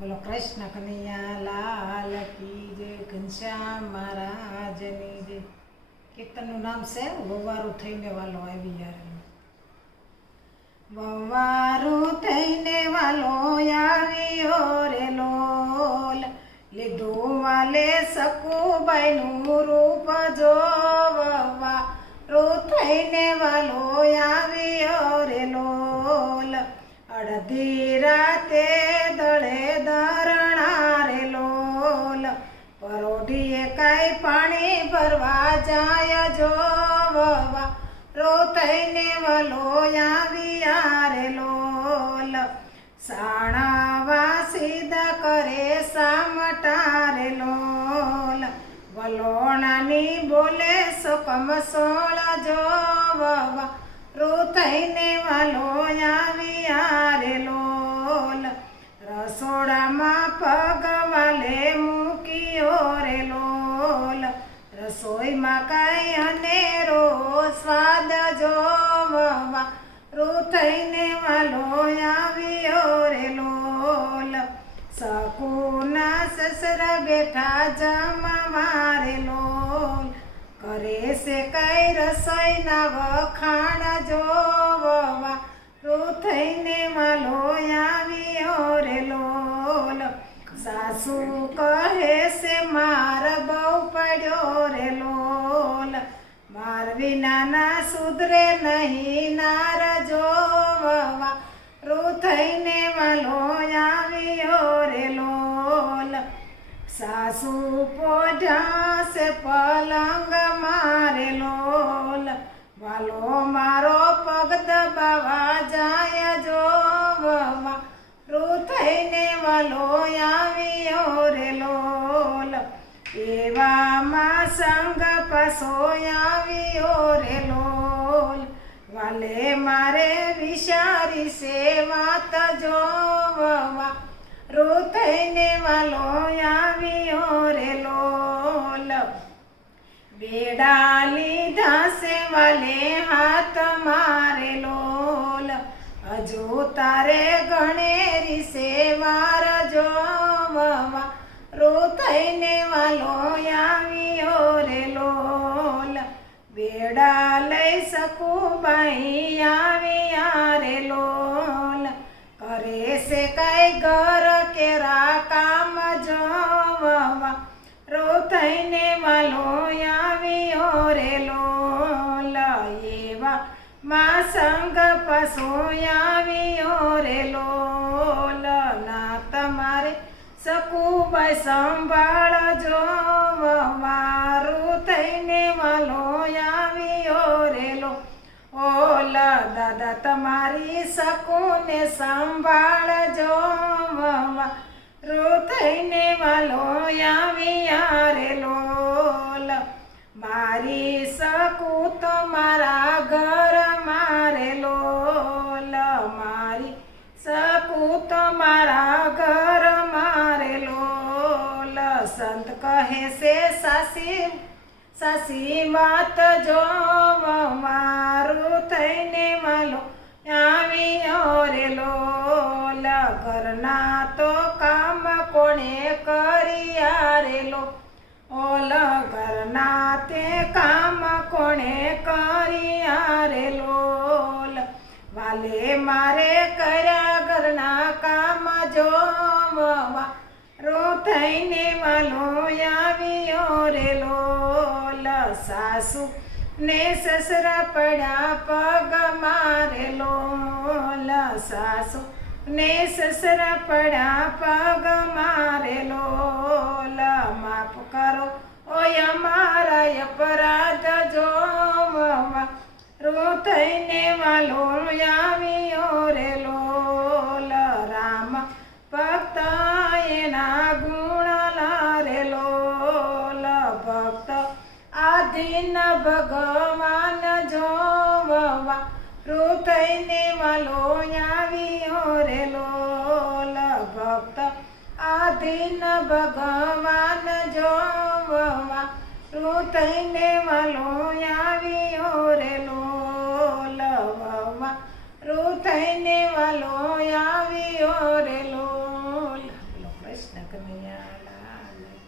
બોલો કૃષ્ણ કનૈયા લાલ કી જય, ઘનશ્યામ મહારાજની જય. કીર્તનનું નામ છે વવારું થઈને વાલો આવી યાર. વવારું થઈને વાલો આવ્યો રે લોલ, લીધું વાલે સકુબાઈનું રૂપ જો. વવારું થઈને વાલો આવ્યો રે લોલ, અડધી રાતે દળે દરણા રે લોલ, પરોઢીએ કાંઈ પાણી ભરવા જાય જો. વવારો થઈને વાલો આવ્યા રે લોલ, સાણાવા સીધા કરે સામટા રે લોલ, વલોણાની બોલે સુકમ સોળ જો. વવારો થઈને વાલો આવ્યા રે લોલ, રસોડામાં પગ વાલે મૂક્યો રે લોલ, રસોઈમાં કાંઈ અનેરો સ્વાદ જો. વવારો થઈને વાલો આવ્યો રે લોલ, સકુના સસરા બેઠા જમવા રે લોલ, કરે છે કઈ રસોઈના વખાણ જો. વવારો થઈને વાલો આવ્યો રે લોલ, સાસુ કહે છે માર બહુ પડ્યો રે લોલ, માર વિનાના સુધરે નહીં નાર જો. વવારો થઈને વાલો આવ્યો રે લોલ, સાસુ પોઢાશે પલંગ મારે લોલ, વાલો મારો પગ દબાવા જાય જો. વવારો થઈને વાલો આવ્યો રે લોલ, એવામાં સંગ પાસો આવ્યો રે લોલ, વાલે મારે વિચારી છે વાત જો. વવારો થઈને વાલો આવ્યો રે લોલ, બેડા લીધા છે વાલે હાથ મારે લોલ, હજુ તારે ગણેરી છે વાર જો. વવારો થઈને વાલો આવ્યો રે લોલ, બેડા લઈ સકુબાઈ આવ્યા રે લોલ, કરે છે કઈ ઘર કેરા કામ જો. વવારો થઈને વાલો આવ્યો રે લોલ, એવા માં સંગ પાસો આવ્યો રે લોલ, ના તમારે સકુબાઈ સંભાળજો. વવારો થઈને વાલો આવ્યો રે લોલ, ઓલ દાદા તમારી સકુને સંભાળજો. વવારો થઈને વાલો આવ્યા રે લોલ, મારી સકુ તો મારા ઘર મારે લોલ, મારી સકુ તો મારા ઘર મારે લોલ, સંત કહે છે સાસી સાસી વાત જો. વવારો થઈને વાલો આવ્યો રે લોલ, ઘરના તો કામ કોણે કર્યા રે લોલ, ઓલ ઘરના તે કામ કોણે કર્યા રે લોલ, વાલે મારે કર્યા ઘરના કામ જો. વવારો થઈને વાલો આવ્યો રે લોલ, સાસુ ને સસરા પડ્યા પગ મારે લોલ, સાસુ ને સસરા પડ્યા પગ મારે લોલ, માફ કરો ઓય અમારા અપરાધ જો. વવારો થઈને વાલો આવ્યો રે લોલ, રામ ભક્ત એના ગુણ લારે લોલ, ભક્ત આધીન ભગવાન જો. વવારો થઈને વાલો આવ્યો રે લોલ, ભક્ત આધીન ભગવાન જો. વવારો થઈને વાલો આવ્યો રે લોલ, વવારો થઈને વાલો આવ્યો રે લોલ. કનૈયા લાલ